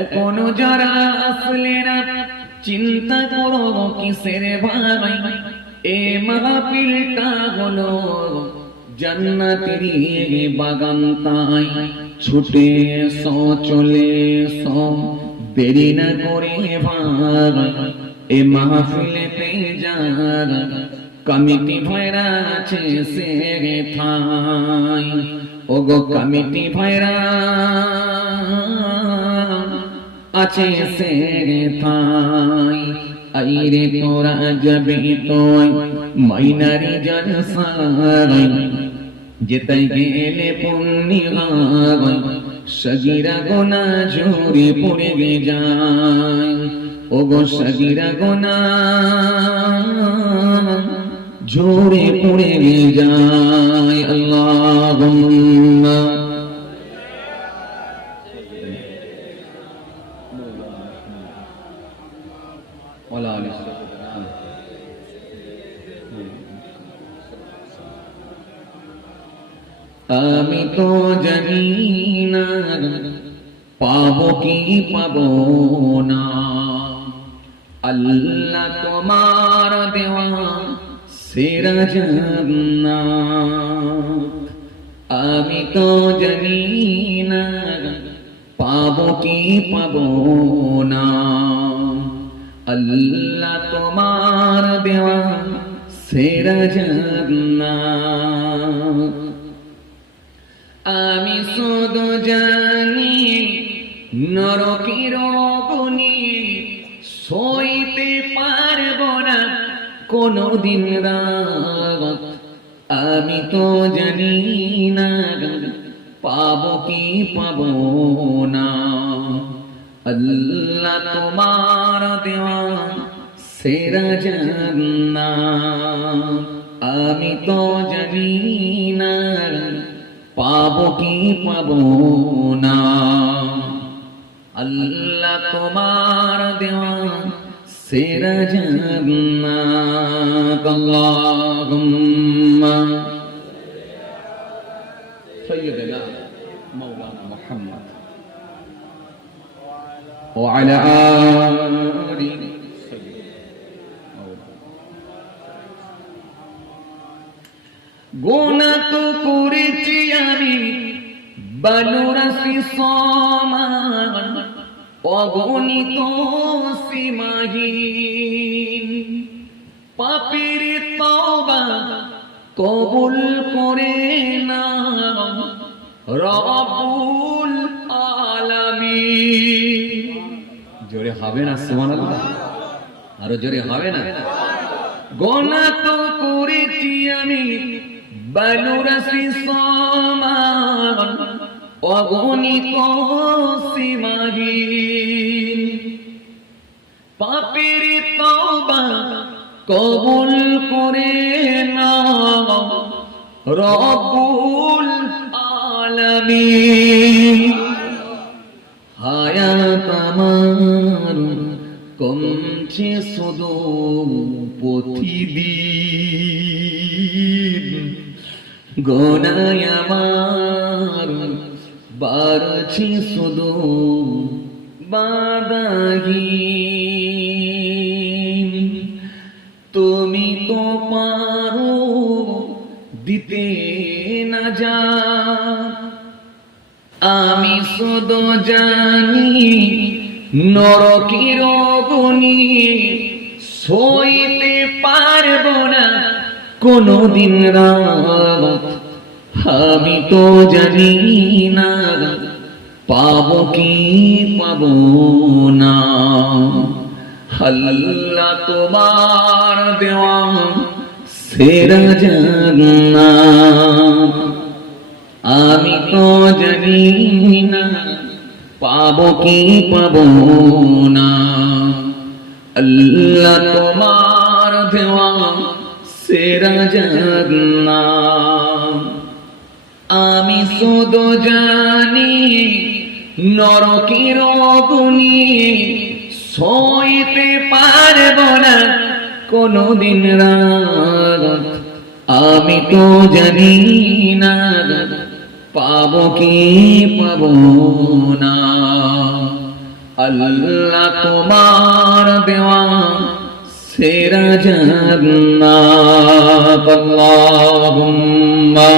এখনো যারা আসলে না চিন্তা করো কিসের ভাই, এ মাহফিলটা হলো জান্নাতেরই বাগান, তাই ছুটে এসো চলে এসো দেরি না করে ভাই, এ মাহফিলেতে যারা কমিটি ভাইরা আছে সে ঠাই, ওগো কমিটি ভাইরা আছে সে ঠাই, আইরে তোরা যাবি তোই মাইনারি জলসায়, যেতাই গেলে পুণ্যি হয় সগীরা গোনা ঝরে পড়ে যায়, ওগো সগীরা গোনা ঝরে পড়ে যায়। আল্লাহুম্মা আমি তো জানি না পাবো কি পাবো না, আল্লাহ তোমার দেওয়া সেরা জান্নাত। আমি তো জানি না পাবো কি পাবো না, আল্লাহ তোমার দেওয়া সেরা জান্নাত। আমি শুধু জানি নরকের অগ্নি সইতে পারবো না কোনদিন রাত। আমি তো জানি না পাবো কি পাবো না, আল্লাহ তোমার দেওয়া সেরা জান্নাত। আমি তো জানি না পাবো কি পাবো না, আল্লাহ তোমার দেওয়া সেরা জান্নাত। আল্লাহুম্মা সাইয়্যিদিনা মাওলানা মুহাম্মদ ওয়া আলা আলি গুনাহ তো করেছি আমি বানুরাসি সমান, অগণিত সীমাহীন পাপের তওবা কবুল করে না রব্বুল আলামিন। জোরে হবে না সুবহানাল্লাহ? আরো জোরে হবে না? গুনাহ তো করেছি আমি বানুরাসি সমান, অগণিত সীমাহীন পাপের তওবা কবুল করে না রব্বুল আলামিন। হায়াত আমার কমছে শুধু প্রতিদিন, গুনাহ আমার বাড়ছে শুধু বাধাহীন। তুমি তো পারো দিতে না যা, আমি শুধু জানি নরকের অগ্নি সইতে পারবো না কোনদিন রাত। আমি তো জানি না পাবো কি পাবো না, আল্লাহ তোমার দেওয়া সেরা জান্নাত। আমি তো জানি না পাবো কি পাবো না, আল্লাহ তোমার দেওয়া সেরা জান্নাত। আমি শুধু জানি নরকের অগ্নি সইতে পারবো না কোনদিন রাত। আমি তো জানি না পাবো কি পাবো না, আল্লাহ তোমার দেওয়া সেরা জান্নাত আল্লাহুম্মা